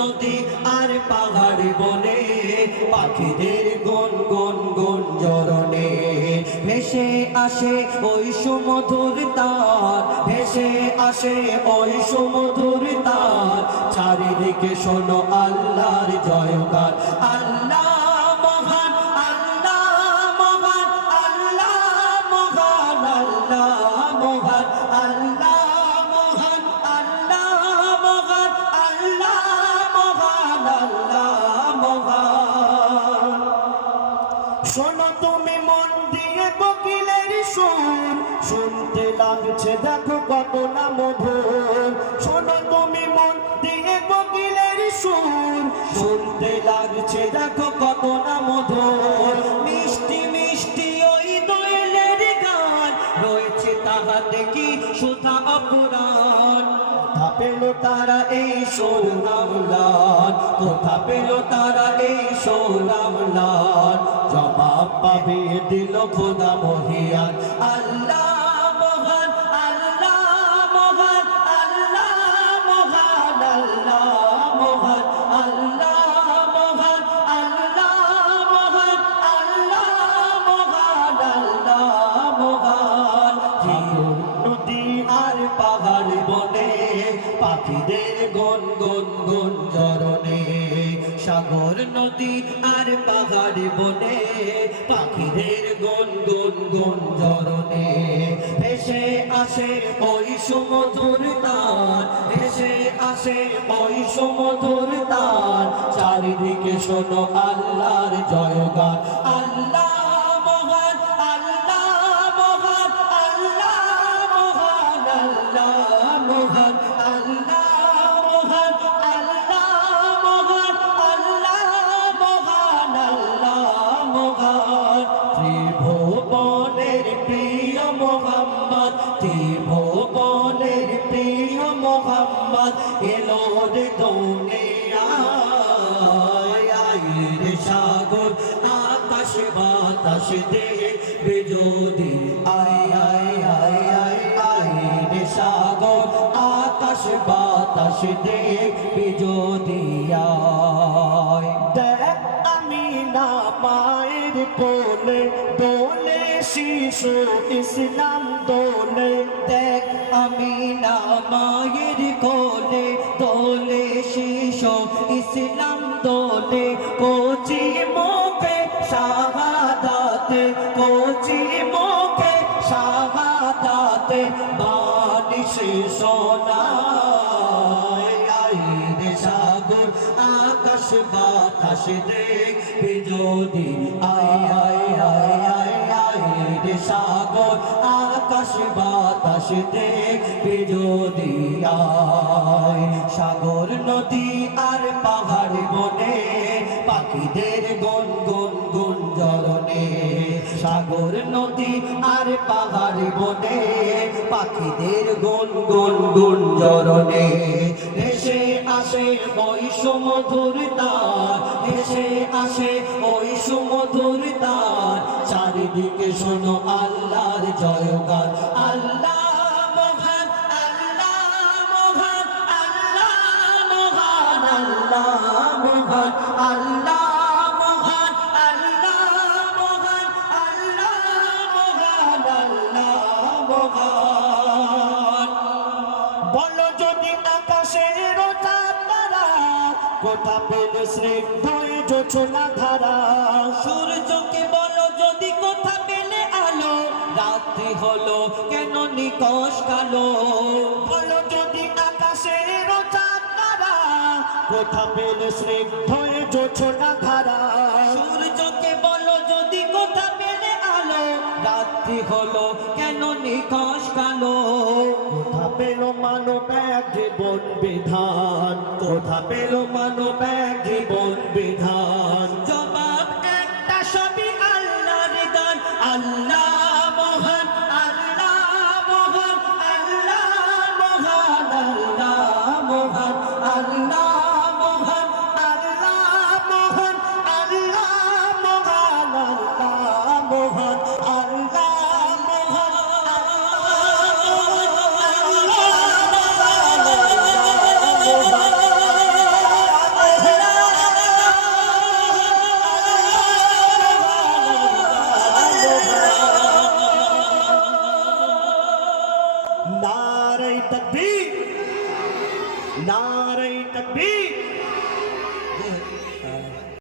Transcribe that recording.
নদী আর পাহাড় বনে, পাখিদের গন গন গন জরনে ভেসে আসে ওই সুমধুর তার, ভেসে আসে ওই সুমধুর তার। চারিদিকে শোনো আল্লাহর জয়গান কত শোনো তুমি মন, দিয়ে কোকিলের সুর। শুনতে লাগছে, দেখো কত মিষ্টি মিষ্টি ওই দোয়েলের গান। রয়েছে তাহাতে কি সুধা অপুরাণ। পেল তারা এই সোনামলান কোথা পেল তারা এই সোনামলান জবাব পাবে দিল খোদা মহিয়ান আল্লাহ গন গন গন সাগর নদী আর পাহাড় বনে, পাখিদের গন গন গন জরনে ভেসে আসে ওই সমুদ্র তার, ভেসে আসে ওই সমুদ্র তার। চারিদিকে শোনো আল্লাহর জয়গান, আল্লাহ ত্রিভুবনের প্রিয় মোহাম্মদ ত্রিভুবনের প্রিয় মোহাম্মদ, এলো রে দুনিয়ায় সাগর, আকাশ বাতাস দেখবে যদি আয় আয় আয় আয় আয় সাগর, আকাশ বাতাস দেখবে যদি শিশু ইসলাম দোলে দেখ আমি না মায়ের কোলে দোলে শিশু ইসলাম দোলে। কোচি মোকে শাহাদাতে, কোচি মোকে শাহাদাতে বানিশ সোনায়। আইরে সাগর, আকাশ বাতাস দেখবি যদি আয় আয়। সাগর, আকাশ বাতাস দেখবি যদি সাগর নদী আর পাহাড় বনে, পাখিদের গন গন গন সাগর নদী আর পাহাড় বনে, পাখিদের গন গন গন এসে আসে ওই সমধুর তার এসে আসে ওই সমধুর তার। চারিদিকে শোনো, আল্লাহর জয়গান। আল্লাহ মহান আল্লাহ মহান আল্লাহ মহান আল্লাহ মহান, আল্লাহ বলো যদি আকাশের তারা, কোথা পেলে শ্রী ধৈর্য ছোলা ধারা? সূর্যকে রাত্রি হলো? কেন নিকশ কালো? বলো যদি আকাশের তারা কোথা পেলে স্নিগ্ধয়ে জোছনা খারা সূর্যকে বলো যদি কোথা পেলে আলো? রাত্রি হলো কেন নিকশ কালো? কোথা পেল মানব এক জীবন বিধান? কোথা পেল মানব এক জীবন